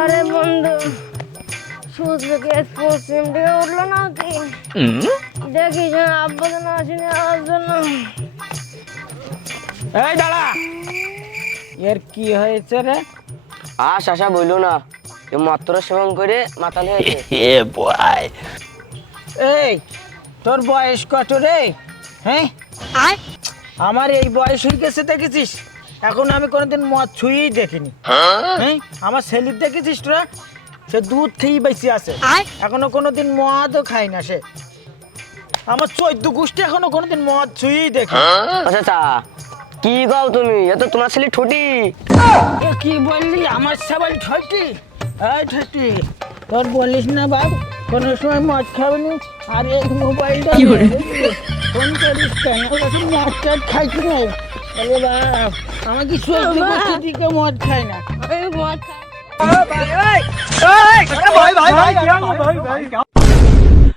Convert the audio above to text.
আরে বন্ধু, সূর্য কে পশ্চিম দিকে উঠলো নাকি? দেখি যে আব্বা যেন আসেনি আমার জন্য। এই দাঁড়া, এর কি হয়েছে রে? আশা বইলো না, মাত্র সেবন করে মাতাল হয়েছে। এই তোর বয়স কত রে? হ্যাঁ, আমার এই বয়স হয়ে গেছে দেখেছিস? এখন আমি কোনোদিন মদ ছুঁয়েই দেখিনি। হ্যাঁ, আমার ছেলের দেখেছিস তোরা? সে দুধ খেয়েই বেশি আছে, এখনো কোনোদিন মদও খাই না সে। আমার 14 গোষ্ঠী এখনো কোনোদিন মদ ছুঁয়েই দেখি। আচ্ছা কি গাও তুমি? এ তো তোমার ছেলে ঠুটি। এ কি বললি? আমার সবাই ঠটি? এই ঠটি, তোর বলিস না বাপ, কোনো সময় মদ খাবনি। আর এই মোবাইলটা ফোন করিস কেন? মদ টাদ খাইছি না বলে বাপ, আমার কি 14 গোষ্ঠী দিকে মদ খাই না। এই মদ খা। ভাই ভাই ভাই ভাই